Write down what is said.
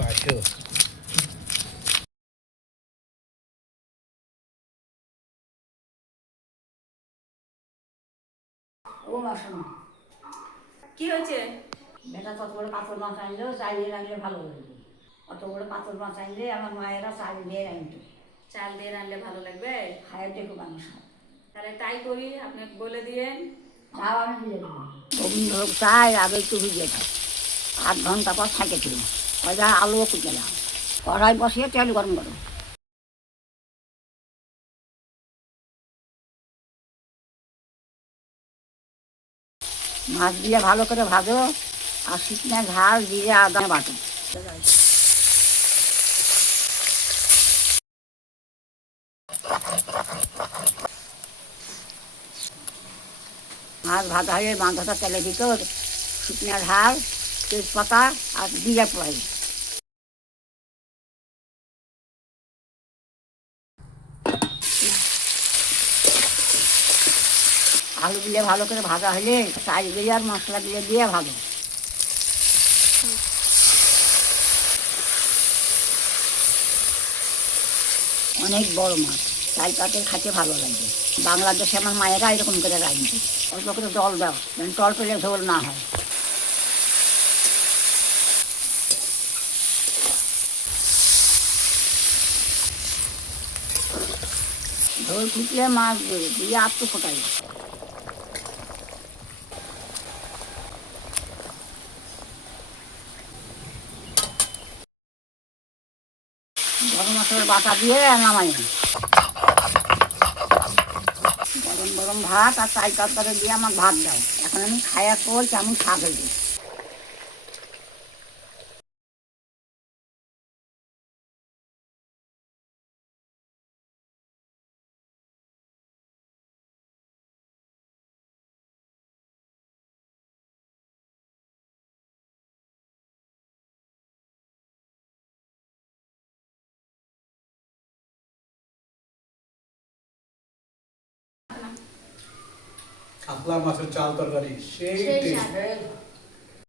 রাখো। ও মা শোনো, কি হয়েছে? বেটা তত বড় পাথর মাছ আনলেও চালিয়ে রাখলে ভালো লাগবে। অত বড় পাথর মাছ আনলে আমার মায়েরা চাল দিয়ে আনতো। চাল দিয়ে রান্নলে ভালো লাগবে? খায় দেখো মানুষ। তাহলে তাই করি, আপনি বলে দিয়েন। তাও আমি দিয়ে দেবো। গোবিন্দভোগ চাই আগে একটু ভিজিয়ে দাও। 8 ঘন্টা পর থাকে ছিল। ওইটা আলুও কুচে দাও। কড়াই বসিয়ে তেল গরম করো। মাছ দিয়ে ভালো করে ভাজো আর শুকনো ঝাল দিয়ে আদা বাটো। মাছ ভাজা হয়ে মাথাটা তেলে দিত, শুকনো ঝাল, তেজপাতা আর জিরা পোড়াই। আলু দিয়ে ভালো করে ভাজা হলে চাল দিয়ে আর মশলা দিয়ে ভাজো। অনেক বড় মাছ, চাল পাতে খেতে ভালো লাগবে। বাংলাদেশে আমার মায়েরা এরকম করে রাঁধবে। অল্প করে জল দাও, যেন টল পেলে ঝোল না হয়। ঝোল ফুটলে মাছ দেবে, দিয়ে আটটু ফোটাই। গরম মশলার বাটা দিয়ে নামাই। গরম গরম ভাত আর চাল তরকারি দিয়ে আমার ভাত দাও। এখন আমি খায়া কল কেমন স্বাদ হয়েছে। কাতলা মাছের চাল তরকারি সেই সেই টেস্ট। স্বাদ।